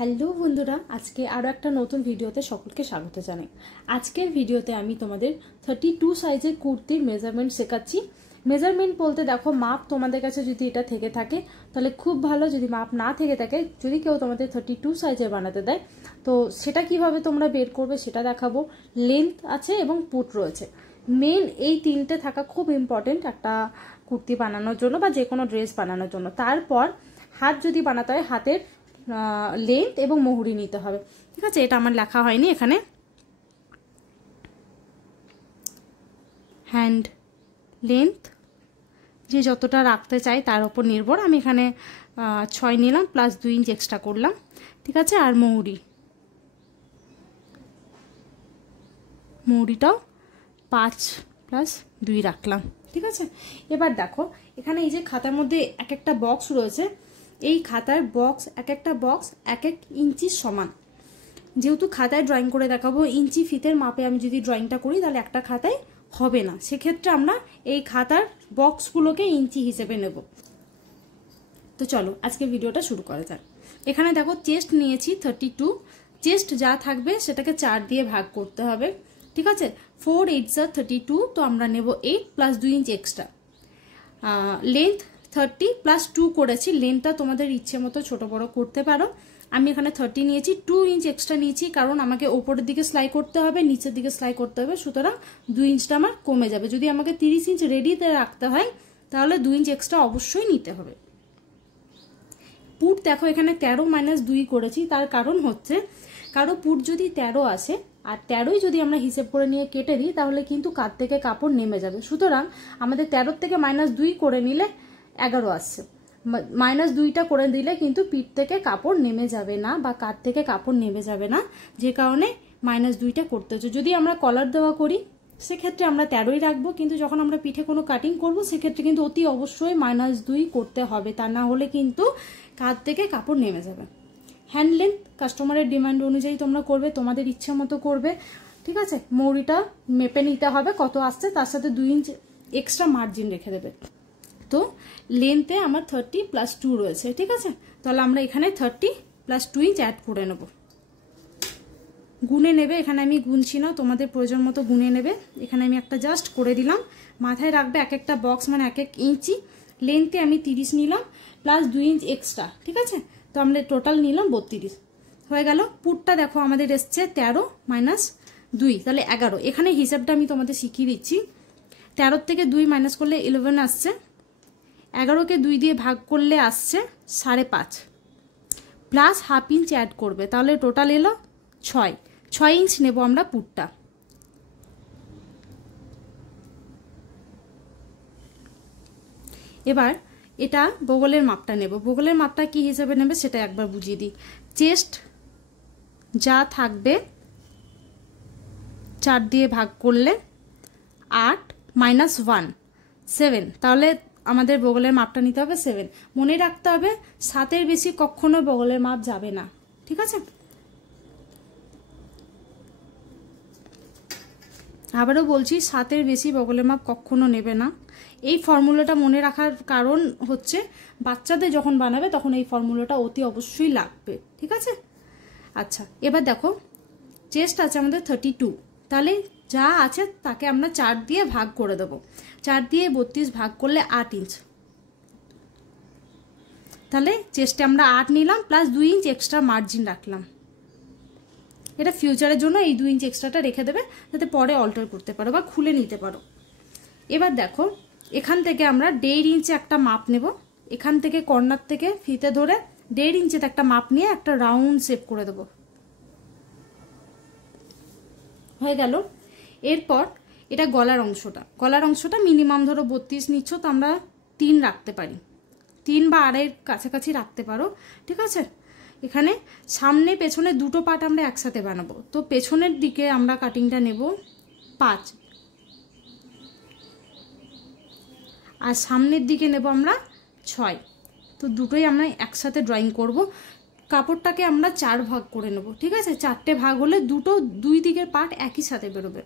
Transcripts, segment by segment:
Hello বন্ধুরা, আজকে আরও একটা নতুন ভিডিওতে সকলকে স্বাগত জানাই। আজকের ভিডিওতে আমি তোমাদের 32 সাইজের কুর্তির মেজারমেন্ট শেখাচ্ছি। মেজারমেন্ট বলতে দেখো, মাপ তোমাদের কাছে যদি এটা থেকে থাকে তাহলে খুব ভালো, যদি মাপ না থেকে থাকে, যদি কেউ তোমাদের 32 সাইজের বানাতে দেয় তো সেটা কিভাবে তোমরা বের করবে সেটা দেখাবো। লেন্থ আছে এবং পুট রয়েছে, মেন এই তিনটে থাকা খুব ইম্পর্টেন্ট একটা কুর্তি বানানোর জন্য বা যে কোনো ড্রেস বানানোর জন্য। তারপর হাত যদি বানাতে হয়, হাতের লেন্থ এবং মুহুরি নিতে হবে। ঠিক আছে, এটা আমার লেখা হয়নি এখানে। হ্যান্ড লেন্থ যে যতটা রাখতে চাই তার উপর নির্ভর, আমি এখানে 6 নিলাম প্লাস 2 ইঞ্চ এক্সট্রা করলাম। ঠিক আছে, আর মুহুরিটাও 5 প্লাস 2 রাখলাম। ঠিক আছে, এবার দেখো এখানে এই যে খাতার মধ্যে এক একটা বক্স রয়েছে, এই খাতার বক্স এক একটা বক্স 1 ইঞ্চির সমান। যেহেতু খাতায় ড্রয়িং করে দেখাবো, ইঞ্চি ফিতের মাপে আমি যদি ড্রয়িংটা করি তাহলে একটা খাতায় হবে না, সেক্ষেত্রে আমরা এই খাতার বক্সগুলোকে ইঞ্চি হিসেবে নেব। তো চলো আজকে ভিডিওটা শুরু করা যাক। এখানে দেখো চেস্ট নিয়েছি 32, চেস্ট যা থাকবে সেটাকে 4 দিয়ে ভাগ করতে হবে। ঠিক আছে, 4 8 32, তো আমরা নেব 8 plus 2 inch extra. Length 30 plus 2 করেছি, লেন্থটা তোমাদের ইচ্ছে মতো ছোট বড় করতে পারো। আমি এখানে 30 নিয়েছি, 2 ইঞ্চ এক্সট্রা নিয়েছি কারণ আমাকে ওপরের দিকে সেলাই করতে হবে, নিচের দিকে সেলাই করতে হবে, সুতরাং 2 ইঞ্চটা আমার কমে যাবে। যদি আমাকে 30 ইঞ্চ রেডিতে রাখতে হয় তাহলে 2 ইঞ্চ এক্সট্রা অবশ্যই নিতে হবে। পুট দেখো এখানে 13 মাইনাস 2 করেছি, তার কারণ হচ্ছে কারো পুট যদি 13 আসে আর 13ই যদি আমরা হিসেব করে নিয়ে কেটে দিই তাহলে কিন্তু কাঁধ থেকে কাপড় নেমে যাবে। সুতরাং আমাদের 13 থেকে মাইনাস 2 করে নিলে 11 আসছে, মাইনাস 2টা করে দিলে কিন্তু পিঠ থেকে কাপড় নেমে যাবে না বা কাঁধ থেকে কাপড় নেমে যাবে না, যে কারণে মাইনাস 2টা করতে হচ্ছে। যদি আমরা কলার দেওয়া করি সেক্ষেত্রে আমরা 13ই রাখবো, কিন্তু যখন আমরা পিঠে কোনো কাটিং করব সেক্ষেত্রে কিন্তু অতি অবশ্যই মাইনাস 2 করতে হবে, তা না হলে কিন্তু কাঁধ থেকে কাপড় নেমে যাবে। হ্যান্ড লেন্থ কাস্টমারের ডিমান্ড অনুযায়ী তোমরা করবে, তোমাদের ইচ্ছে মতো করবে। ঠিক আছে, মৌরিটা মেপে নিতে হবে কত আসছে, তার সাথে 2 ইঞ্চ এক্সট্রা মার্জিন রেখে দেবে। তো লেন্থে আমার 30 প্লাস 2 রয়েছে। ঠিক আছে, তাহলে আমরা এখানে 30 প্লাস 2 ইঞ্চ অ্যাড করে নেব। গুনে নেবে, এখানে আমি গুনছি না, তোমাদের প্রয়োজন মতো গুনে নেবে। এখানে আমি একটা জাস্ট করে দিলাম। মাথায় রাখবে এক একটা বক্স মানে 1 ইঞ্চি। লেন্থে আমি 30 নিলাম প্লাস 2 ইঞ্চ এক্সট্রা। ঠিক আছে, তো আমরা টোটাল নিলাম 32 হয়ে গেল। পুটটা দেখো আমাদের এসছে 13 মাইনাস 2 তাহলে 11। এখানে হিসাবটা আমি তোমাদের শিখিয়ে দিচ্ছি। 13 থেকে 2 মাইনাস করলে 11 আসছে, 11কে 2 দিয়ে ভাগ করলে আসছে 5.5 প্লাস হাফ ইঞ্চ অ্যাড করবে, তাহলে টোটাল এলো 6 ইঞ্চ নেব আমরা পুটটা। এবার এটা বগলের মাপটা নেব। বগলের মাপটা কি হিসাবে নেবে সেটা একবার বুঝিয়ে দিই। চেস্ট যা থাকবে 4 দিয়ে ভাগ করলে 8 মাইনাস 1 7, তাহলে আমাদের বগলের মাপটা নিতে হবে 7। মনে রাখতে হবে 7-এর বেশি কখনো বগলের মাপ যাবে না। ঠিক আছে, আবারও বলছি 7-এর বেশি বগলের মাপ কখনো নেবে না। এই ফর্মুলাটা মনে রাখার কারণ হচ্ছে বাচ্চাদের যখন বানাবে তখন এই ফর্মুলাটা অতি অবশ্যই লাগবে। ঠিক আছে, আচ্ছা এবার দেখো চেস্ট আছে আমাদের 32, তাহলে যা আছে তাকে আমরা 4 দিয়ে ভাগ করে দেবো। 4 দিয়ে 32 ভাগ করলে 8 ইঞ্চ, তাহলে চেস্টে আমরা 8 নিলাম প্লাস 2 ইঞ্চ এক্সট্রা মার্জিন রাখলাম। এটা ফিউচারের জন্য এই 2 ইঞ্চ এক্সট্রাটা রেখে দেবে যাতে পরে অল্টার করতে পারো বা খুলে নিতে পারো। এবার দেখো এখান থেকে আমরা 1.5 ইঞ্চে একটা মাপ নেব। এখান থেকে কর্নার থেকে ফিতে ধরে 1.5 ইঞ্চেতে একটা মাপ নিয়ে একটা রাউন্ড শেপ করে দেবো। হয়ে গেল। এরপর এটা গলার অংশটা মিনিমাম ধরো 32 নিচ্ছ, তো আমরা 3 রাখতে পারি, 3 বা 2.5 কাছাকাছি রাখতে পারো। ঠিক আছে, এখানে সামনে পেছনে দুটো পার্ট আমরা একসাথে বানাবো, তো পেছনের দিকে আমরা কাটিংটা নেব 5 আর সামনের দিকে নেব আমরা 6, তো দুটোই আমরা একসাথে ড্রয়িং করব। কাপড়টাকে আমরা 4 ভাগ করে নেব। ঠিক আছে, 4টে ভাগ হলে দুই দিকের পার্ট একই সাথে বেরোবে।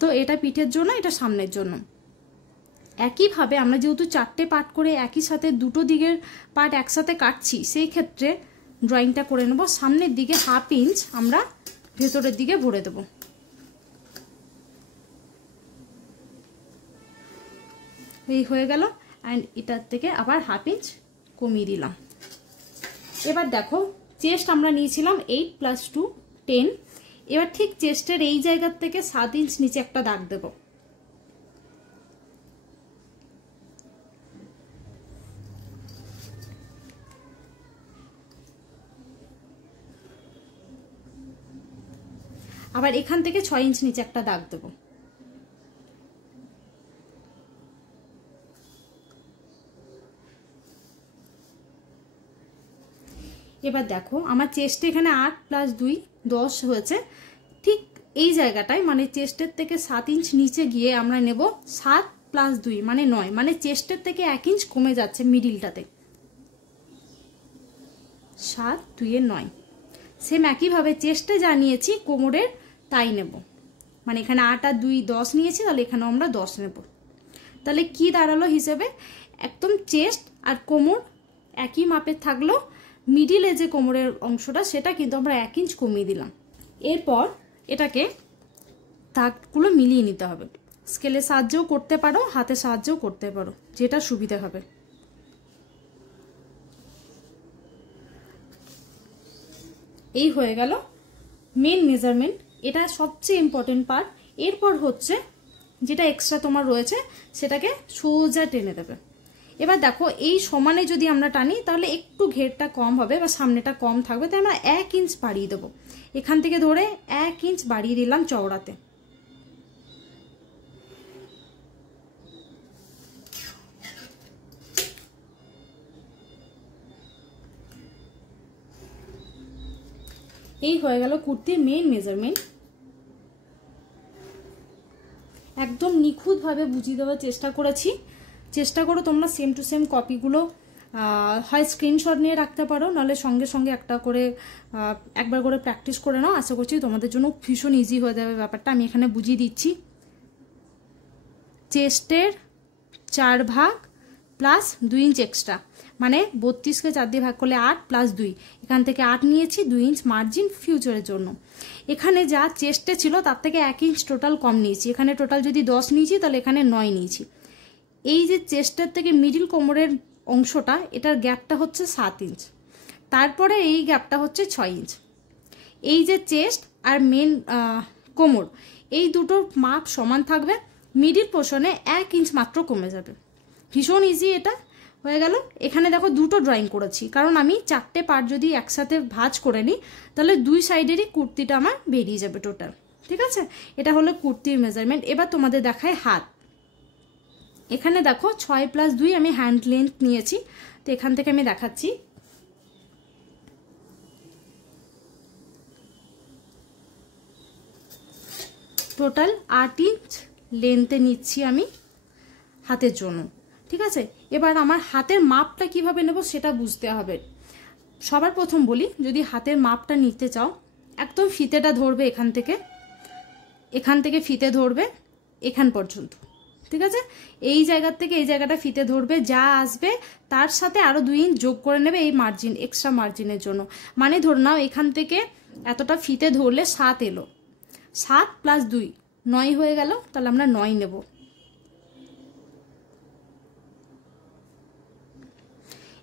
তো এটা পিঠের জন্য, এটা সামনের জন্য। একইভাবে আমরা যেহেতু 4টে পার্ট করে একই সাথে দুটো দিকের পার্ট একসাথে কাটছি, সেই ক্ষেত্রে ড্রয়িংটা করে নেব। সামনের দিকে 1/2 ইঞ্চ আমরা ভেতরের দিকে ভরে দেব। এই হয়ে গেল। অ্যান্ড এটার থেকে আবার 1/2 ইঞ্চ কমিয়ে দিলাম। এবার দেখো চেস্ট আমরা নিয়েছিলাম 8 + 2 10। এবার ঠিক চেস্টের এই জায়গার থেকে 7 ইঞ্চ নিচে একটা দাগ দেব। আবার এখান থেকে 6 ইঞ্চ নিচে একটা দাগ দেব। এবার দেখো আমার চেস্টে এখানে 8 + 2 10 হয়েছে। ঠিক এই জায়গাটায় মানে চেস্টের থেকে 7 ইঞ্চ নিচে গিয়ে আমরা নেব 7 + 2 মানে 9, মানে চেস্টের থেকে 1 ইঞ্চ কমে যাচ্ছে মিডিলটাতে। 7 2 এর 9। সেম একইভাবে চেস্টে যা নিয়েছি কোমরের তাই নেব, মানে এখানে 8 আর 2 10 নিয়েছি, তাহলে এখানেও আমরা 10 নেব। তাহলে কি দাঁড়ালো হিসেবে, একদম চেস্ট আর কোমর একই মাপের থাকলো, মিডিলে যে কোমরের অংশটা সেটা কিন্তু আমরা 1 ইঞ্চ কমিয়ে দিলাম। এরপর এটাকে দাগগুলো মিলিয়ে নিতে হবে। স্কেলের সাহায্যেও করতে পারো, হাতের সাহায্যেও করতে পারো, যেটা সুবিধা হবে। এই হয়ে গেল মেন মেজারমেন্ট, এটা সবচেয়ে ইম্পর্টেন্ট পার্ট। এরপর হচ্ছে যেটা এক্সট্রা তোমার রয়েছে সেটাকে সোজা টেনে দেবে। এবার দেখো এই সমানে যদি আমরা টানি তাহলে একটু ঘেরটা কম হবে বা সামনেটা কম থাকবে, তাই আমরা 1 ইঞ্চ বাড়িয়ে দেবো। এখান থেকে ধরে 1 ইঞ্চ বাড়িয়ে দিলাম চওড়াতে। এই হয়ে গেল কুর্তির মেন মেজারমেন্ট। একদম নিখুঁতভাবে বুঝিয়ে দেওয়ার চেষ্টা করেছি। চেষ্টা করো তোমরা সেম টু সেম কপিগুলো হয় স্ক্রিনশট নিয়ে রাখতে পারো, নাহলে সঙ্গে সঙ্গে একবার করে প্র্যাকটিস করে নাও। আশা করছি তোমাদের জন্য ভীষণ ইজি হয়ে যাবে ব্যাপারটা। আমি এখানে বুঝিয়ে দিচ্ছি। চেস্টের 4 ভাগ প্লাস 2 ইঞ্চ এক্সট্রা, মানে 32কে 4 দিয়ে ভাগ করলে 8 + 2, এখান থেকে 8 নিয়েছি, 2 ইঞ্চ মার্জিন ফিউচারের জন্য। এখানে যা চেস্টে ছিল তার থেকে 1 ইঞ্চ টোটাল কম নিয়েছি। এখানে টোটাল যদি 10 নিয়েছি তাহলে এখানে 9 নিয়েছি। এই যে চেস্টের থেকে মিডিল কোমরের অংশটা, এটার গ্যাপটা হচ্ছে 7 ইঞ্চ, তারপরে এই গ্যাপটা হচ্ছে 6 ইঞ্চ। এই যে চেস্ট আর মেন কোমর, এই দুটোর মাপ সমান থাকবে, মিডিল পোর্শনে 1 ইঞ্চ মাত্র কমে যাবে। ভীষণ ইজি এটা হয়ে গেল। এখানে দেখো দুটো ড্রয়িং করেছি, কারণ আমি 4টে পার্ট যদি একসাথে ভাঁজ করে নিই তাহলে 2 সাইডেরই কুর্তিটা আমার বেরিয়ে যাবে টোটাল। ঠিক আছে, এটা হলো কুর্তির মেজারমেন্ট। এবার তোমাদের দেখায় হাত। এখানে দেখো 6 + 2 আমি হ্যান্ড লেন্থ নিয়েছি, তো এখান থেকে আমি দেখাচ্ছি। টোটাল 8 ইঞ্চ লেন্থে নিচ্ছি আমি হাতের জন্য। ঠিক আছে, এবার আমার হাতের মাপটা কিভাবে নেব সেটা বুঝতে হবে। সবার প্রথম বলি, যদি হাতের মাপটা নিতে চাও, একদম ফিতেটা ধরবে এখান থেকে ফিতে ধরবে এখান পর্যন্ত। ঠিক আছে, এই জায়গার থেকে এই জায়গাটা ফিতে ধরবে, যা আসবে তার সাথে আরো 2 ইঞ্চ যোগ করে নেবে এই মার্জিন, এক্সট্রা মার্জিনের জন্য। মানে ধর নাও এখান থেকে এতটা ফিতে ধরলে 7 এলো, 7 + 2 9 হয়ে গেল, তাহলে আমরা 9 নেব।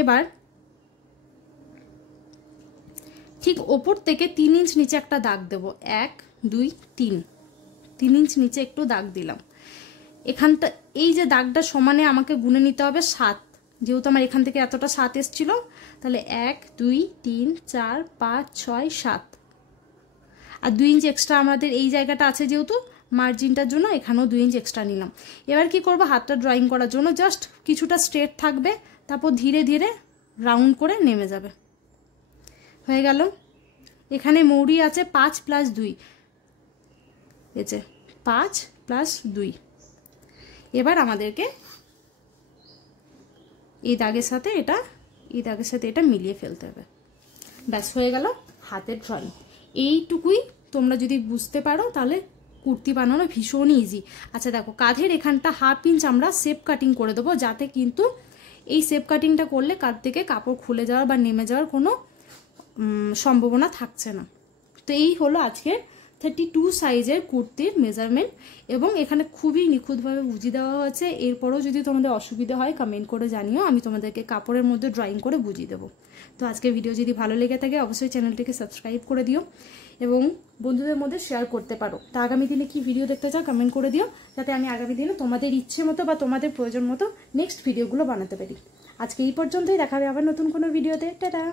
এবার ঠিক ওপর থেকে 3 ইঞ্চ নিচে একটা দাগ দেব। 1 2 3 ইঞ্চ নিচে একটু দাগ দিলাম। এখানটা এই যে দাগটা সমানে আমাকে গুনে নিতে হবে 7, যেহেতু আমার এখান থেকে এতটা 7 এসেছিল, তাহলে 1 2 3 4 5 6 7, আর 2 ইঞ্চ এক্সট্রা আমাদের এই জায়গাটা আছে যেহেতু মার্জিনটার জন্য, এখানেও 2 ইঞ্চ এক্সট্রা নিলাম। এবার কি করব, হাতটা ড্রয়িং করার জন্য জাস্ট কিছুটা স্ট্রেট থাকবে, তারপর ধীরে ধীরে রাউন্ড করে নেমে যাবে। হয়ে গেল। এখানে মৌরি আছে 5 + 2, এই যে 5 + 2। এবার আমাদেরকে এই দাগের সাথে এটা মিলিয়ে ফেলতে হবে। ব্যাস হয়ে গেল হাতের ড্রয়িং। এইটুকুই তোমরা যদি বুঝতে পারো তাহলে কুর্তি বানানো ভীষণই ইজি। আচ্ছা দেখো, কাঁধের এখানটা 1/2 ইঞ্চ আমরা শেপ কাটিং করে দেবো, যাতে কিন্তু এই শেপ কাটিংটা করলে কাঁধ থেকে কাপড় খুলে যাওয়ার বা নেমে যাওয়ার কোনো সম্ভাবনা থাকছে না। তো এই হলো আজকের 32 সাইজের কুর্তির মেজারমেন্ট, এবং এখানে খুবই নিখুঁতভাবে বুঝিয়ে দেওয়া হয়েছে। এরপরও যদি তোমাদের অসুবিধা হয় কমেন্ট করে জানিও, আমি তোমাদেরকে কাপড়ের মধ্যে ড্রয়িং করে বুঝিয়ে দেবো। তো আজকের ভিডিও যদি ভালো লেগে থাকে অবশ্যই চ্যানেলটিকে সাবস্ক্রাইব করে দিও এবং বন্ধুদের মধ্যে শেয়ার করতে পারো। তা আগামী দিনে কি ভিডিও দেখতে চাও কমেন্ট করে দিও, যাতে আমি আগামী দিনে তোমাদের ইচ্ছে মতো বা তোমাদের প্রয়োজন মতো নেক্সট ভিডিওগুলো বানাতে পারি। আজকে এই পর্যন্তই, দেখা হবে আবার নতুন কোনো ভিডিওতে। টাটা।